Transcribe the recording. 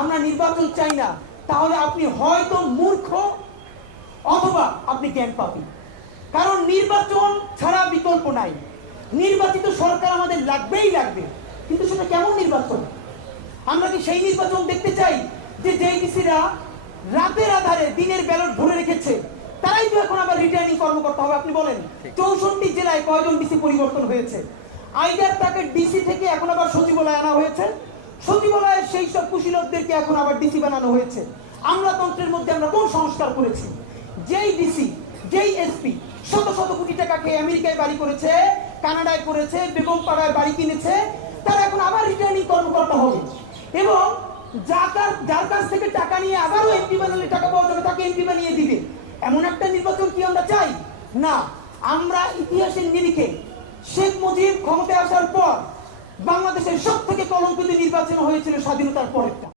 আমরা নির্বাচন চাই না তাহলে আপনি হয়তো মূর্খ অথবা আপনি জ্ঞান পাবেন কারণ নির্বাচন ছাড়া বিকল্প নাই। নির্বাচিত সরকার আমাদের লাগবেই লাগবে কিন্তু সেটা কেমন নির্বাচন? আমরা কি সেই নির্বাচন দেখতে চাই যে জেডিসিরা রাতের আধারে দিনের ব্যালট ভরে রেখেছে? তারাই তো এখন আবার রিটার্নিং কর্মকর্তা হবে আপনি বলেন। চৌষট্টি জেলায় কয়জন ডিসি পরিবর্তন হয়েছে? আইডার তাকে ডিসি থেকে এখন আবার সচিবালয় আনা হয়েছে সচিবালয়ের সেই সব কুশীলকদেরকে এখন আবার ডিসি বানানো হয়েছে। আমলাতন্ত্রের মধ্যে আমরা কোন সংস্কার করেছি? যেই ডিসি যেই এসপি শত শত কোটি টাকা খেয়ে আমেরিকায় বাড়ি করেছে, কানাডায় করেছে, বেগম পাড়ায় বাড়ি কিনেছে, তারা এখন আবার রিটার্নিং কর্মকর্তা হবে। এবং যার যার কাছ থেকে টাকা নিয়ে আবারও এমপি বানালে টাকা পাওয়া যাবে, তাকে এমপি বানিয়ে দিবে। এমন একটা নির্বাচন কি আমরা চাই? না। আমরা ইতিহাসের নিরিখে শেখ মুজিব ক্ষমতায় আসার পর বাংলাদেশের সব থেকে কলঙ্কিত নির্বাচন হয়েছিল স্বাধীনতার পরেরটা।